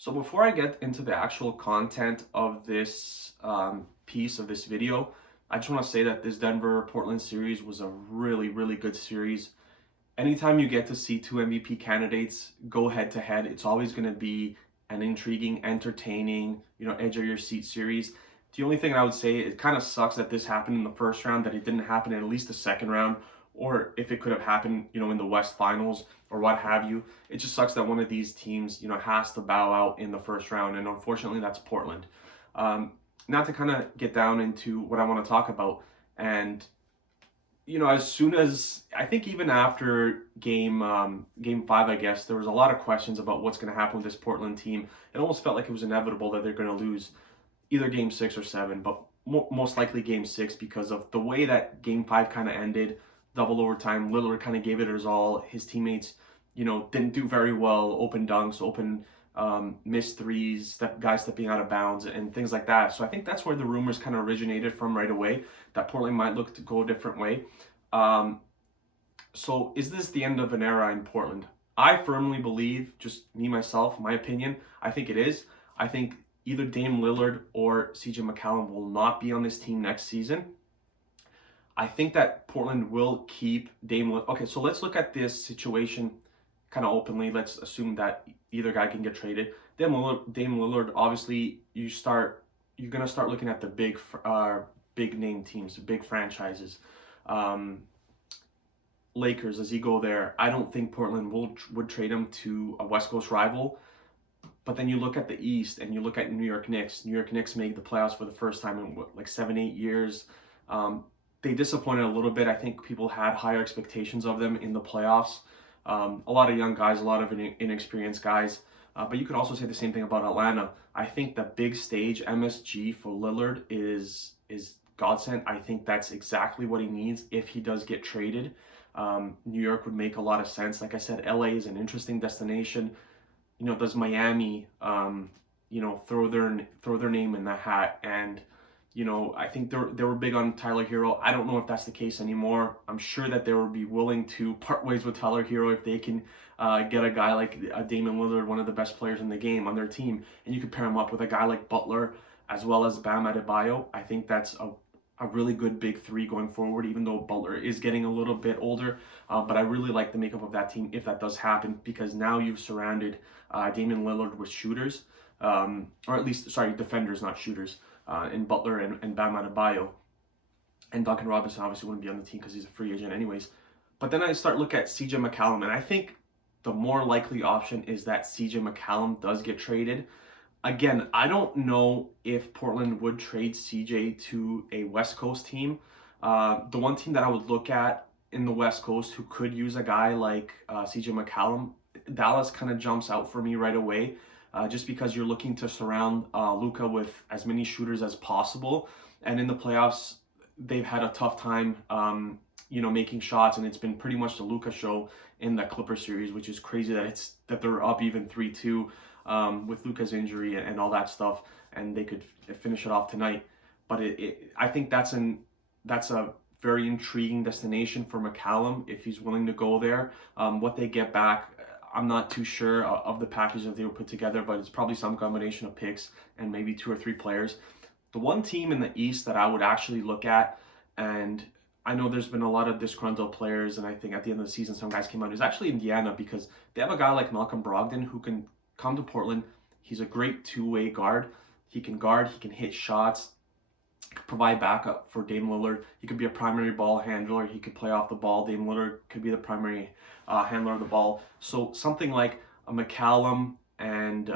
So before I get into the actual content of this piece of this video, I just want to say that this Denver-Portland series was a really, really good series. Anytime you get to see two MVP candidates go head to head, it's always going to be an intriguing, entertaining, edge of your seat series. The only thing I would say, it kind of sucks that this happened in the first round, that it didn't happen in at least the second round, or if it could have happened, in the West Finals or what have you. It just sucks that one of these teams, has to bow out in the first round, and unfortunately, that's Portland. Not to kind of get down into what I want to talk about, and as soon as I think even after game five, I guess there was a lot of questions about what's going to happen with this Portland team. It almost felt like it was inevitable that they're going to lose either game six or seven, but most likely game six because of the way that game five kind of ended. Double overtime, Lillard kind of gave it his all. His teammates, didn't do very well. Open dunks, open missed threes, guys stepping out of bounds, and things like that. So I think that's where the rumors kind of originated from right away, that Portland might look to go a different way. So is this the end of an era in Portland? I firmly believe, just me, myself, my opinion, I think it is. I think either Dame Lillard or CJ McCollum will not be on this team next season. I think that Portland will keep Dame Lillard. Okay, so let's look at this situation kind of openly. Let's assume that either guy can get traded. Dame Lillard, obviously, you're gonna start looking at the big name teams, big franchises. Lakers, does he go there? I don't think Portland would trade him to a West Coast rival. But then you look at the East and you look at New York Knicks. New York Knicks made the playoffs for the first time in like 7-8 years. They disappointed a little bit. I think people had higher expectations of them in the playoffs. A lot of young guys, a lot of inexperienced guys. But you could also say the same thing about Atlanta. I think the big stage, MSG for Lillard, is godsend. I think that's exactly what he needs if he does get traded. New York would make a lot of sense. Like I said, LA is an interesting destination. Does Miami, throw their name in the hat? And I think they were big on Tyler Hero. I don't know if that's the case anymore. I'm sure that they would be willing to part ways with Tyler Hero if they can get a guy like Damian Lillard, one of the best players in the game, on their team, and you could pair him up with a guy like Butler as well as Bam Adebayo. I think that's a really good big three going forward, even though Butler is getting a little bit older. But I really like the makeup of that team if that does happen, because now you've surrounded Damian Lillard with shooters, or at least, sorry, defenders, not shooters, in Butler and Bam Adebayo. And Duncan Robinson obviously wouldn't be on the team because he's a free agent anyways. But then I start looking at CJ McCollum, and I think the more likely option is that CJ McCollum does get traded. Again, I don't know if Portland would trade CJ to a West Coast team. The one team that I would look at in the West Coast who could use a guy like CJ McCollum, Dallas kind of jumps out for me right away, just because you're looking to surround Luka with as many shooters as possible. And in the playoffs, they've had a tough time, making shots, and it's been pretty much the Luka show in the Clippers series, which is crazy that they're up even 3-2. With Luka's injury and all that stuff, and they could finish it off tonight. But I think that's a very intriguing destination for McCollum if he's willing to go there. What they get back, I'm not too sure of the package that they will put together, but it's probably some combination of picks and maybe 2 or 3 players. The one team in the East that I would actually look at, and I know there's been a lot of disgruntled players, and I think at the end of the season some guys came out, is actually Indiana, because they have a guy like Malcolm Brogdon who can come to Portland. He's a great two-way guard. He can guard, he can hit shots, provide backup for Dame Lillard. He could be a primary ball handler. He could play off the ball. Dame Lillard could be the primary handler of the ball. So something like a McCollum and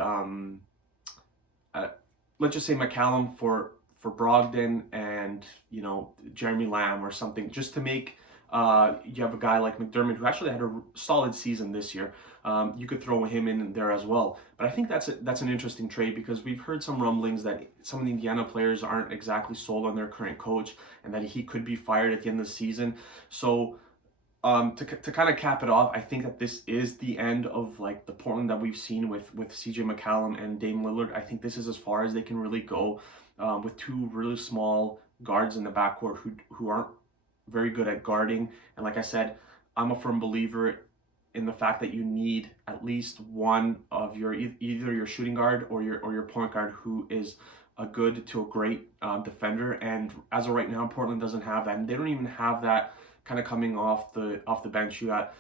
let's just say McCollum for Brogdon and Jeremy Lamb or something, just to make you have a guy like McDermott who actually had a solid season this year. You could throw him in there as well. But I think that's an interesting trade, because we've heard some rumblings that some of the Indiana players aren't exactly sold on their current coach and that he could be fired at the end of the season. So to kind of cap it off, I think that this is the end of like the Portland that we've seen with CJ McCollum and Dame Lillard. I think this is as far as they can really go, with 2 really small guards in the backcourt who aren't very good at guarding. And like I said, I'm a firm believer in the fact that you need at least one of your either your shooting guard or your point guard who is a good to a great defender. And as of right now, Portland doesn't have that, and they don't even have that kind of coming off the bench. You got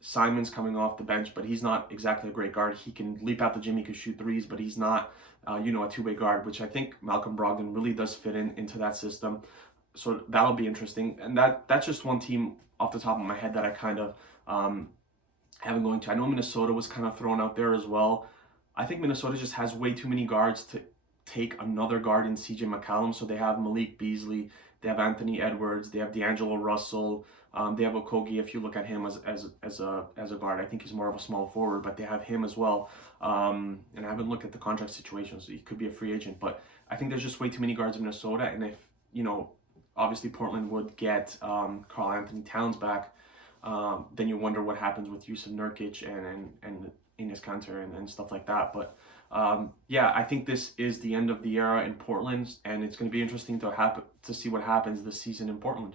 Simon's coming off the bench, but he's not exactly a great guard. He can leap out the gym, he can shoot threes, but he's not a two-way guard, which I think Malcolm Brogdon really does fit into that system. So that'll be interesting. And that's just one team off the top of my head that I kind of haven't going to. I know Minnesota was kind of thrown out there as well. I think Minnesota just has way too many guards to take another guard in CJ McCollum. So they have Malik Beasley, they have Anthony Edwards, they have D'Angelo Russell, they have Okogie. If you look at him as a guard, I think he's more of a small forward, but they have him as well. And I haven't looked at the contract situation, so he could be a free agent. But I think there's just way too many guards in Minnesota, and if obviously Portland would get Karl Anthony Towns back, then you wonder what happens with Yusuf Nurkic and Enes Kanter and stuff like that. But yeah, I think this is the end of the era in Portland, and it's going to be interesting to see what happens this season in Portland.